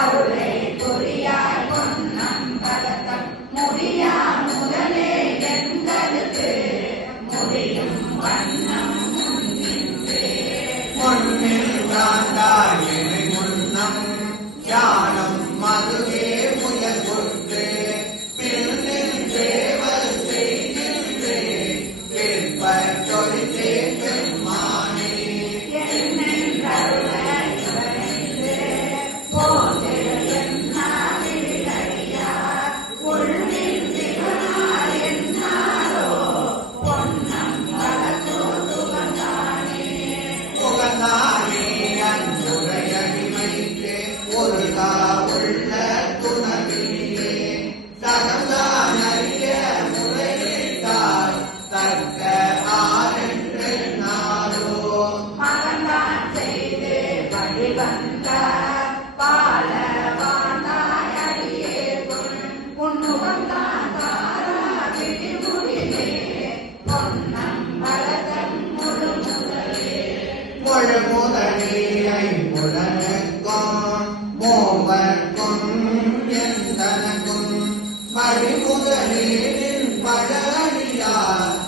அருளை பொறியாய் பொன்னம் பலத்தம் முடியா முதலே எங்களுக்கு முடியும் வண்ணம் முன்னில் காந்தாய் என்னை முன்னம் ஞானம் மதுவே முயல் கொண்டு பின்னில் தேவல் செய்கின்றே கேட்பர் தொழிலே பெருமானே உள்ள துணவிலே தகந்தான் அறிய முறையிட்டால் தக்க ஆரென்று நாளோ மகந்தான் செய்து வழிவந்த பாலவானாய் அடியே உன்னுகந்தான் தாரா விழிமுடிலே பொன்னம் பலதம் முழு முதலே முழு முதலியை புலனுக்கும் மூவர்க்கும் எந்தனக்கும் வழிமுதலின் பழனியார்